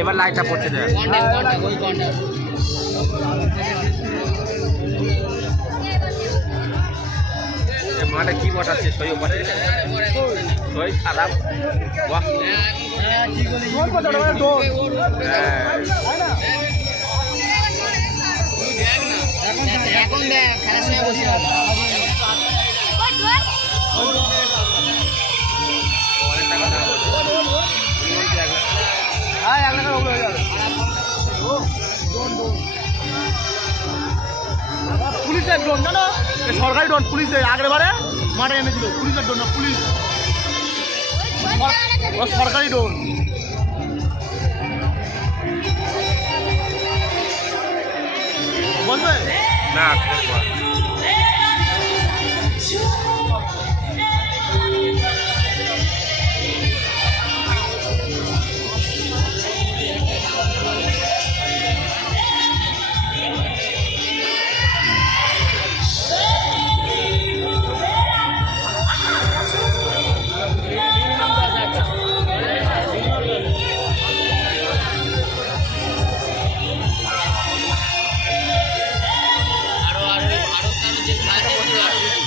এবার লাইটটা পড়ছে এ মাঠে কি বসাচ্ছে সই ওপারে সই খারাপ হ্যাঁ পুলিশের ড্রোন জানো সরকারি ড্রোন পুলিশের আগের বারে মাঠে এনেছিল পুলিশের ডোন না পুলিশ সরকারি ডোন বলবে? না 何?